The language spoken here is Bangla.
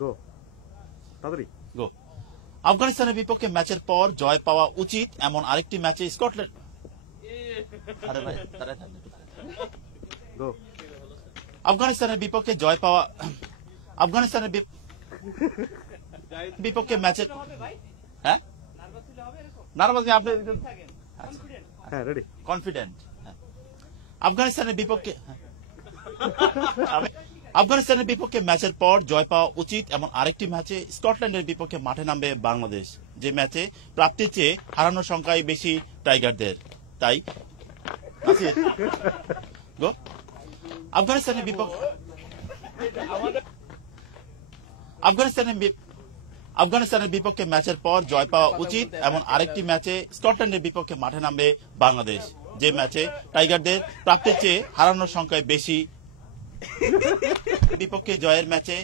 গো তাড়াতাড়ি গো। আফগানিস্তানের বিপক্ষে ম্যাচের পর জয় পাওয়া উচিত এমন আরেকটি ম্যাচে স্কটল্যান্ড। আরে ভাই তাড়াতাড়ি থাকবে। গো আফগানিস্তানের বিপক্ষে জয় পাওয়া আফগানিস্তানের বিপক্ষে ম্যাচের হ্যাঁ নার্ভাস আপনি হ্যাঁ রেডি কনফিডেন্ট। আফগানিস্তানের বিপক্ষে আফগানিস্তানের বিপক্ষে ম্যাচের পর জয় পাওয়া উচিত এমন আরেকটি ম্যাচে স্কটল্যান্ডের বিপক্ষে মাঠে নামবে বাংলাদেশ, যে ম্যাচে প্রাপ্তির চেয়ে হারানোর সংখ্যাই বেশি টাইগারদের। তাই গো। আফগানিস্তানের বিপক্ষে আফগানিস্তানের বিপক্ষে ম্যাচের পর জয় পাওয়া উচিত এমন আরেকটি ম্যাচে স্কটল্যান্ডের বিপক্ষে মাঠে নামবে বাংলাদেশ, যে ম্যাচে টাইগারদের প্রাপ্তির চেয়ে হারানোর সংখ্যায় বেশি। বিপক্ষে জয়ের ম্যাচে